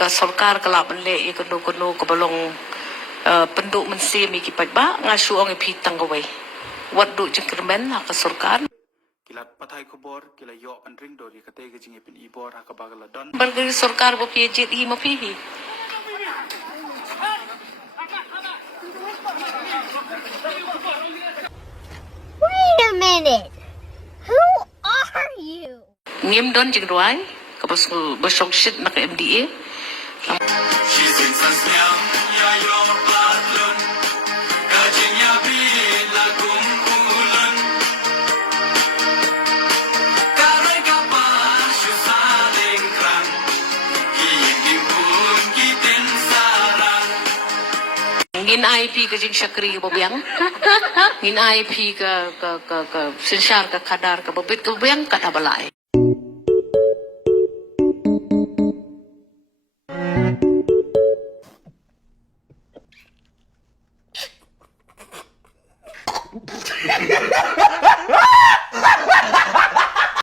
ก็สรการกลับมันเละอีกคนโนก็บลงเป็นดุมันเสียมีกี่ปัจบ้างาชูองพิตังเอาไว้วัดดุจึงกระเบนหากสรการกิลัดปะไทยขบวนกิลายอันริงโดดีกเตะก็จึงเป็นอีบอร์ฮักบากลาดอนบังกิสรการบ่พีเจ็ดอีมาพีฮี Wait a minute. Who are you? เงียบดอนจึงรวยก็บสงชิดนัก MDA ngin IP ke jing syakri ke bobiang ngin IP ke sensar ke kadar ke bobit ke bobiang kat abalai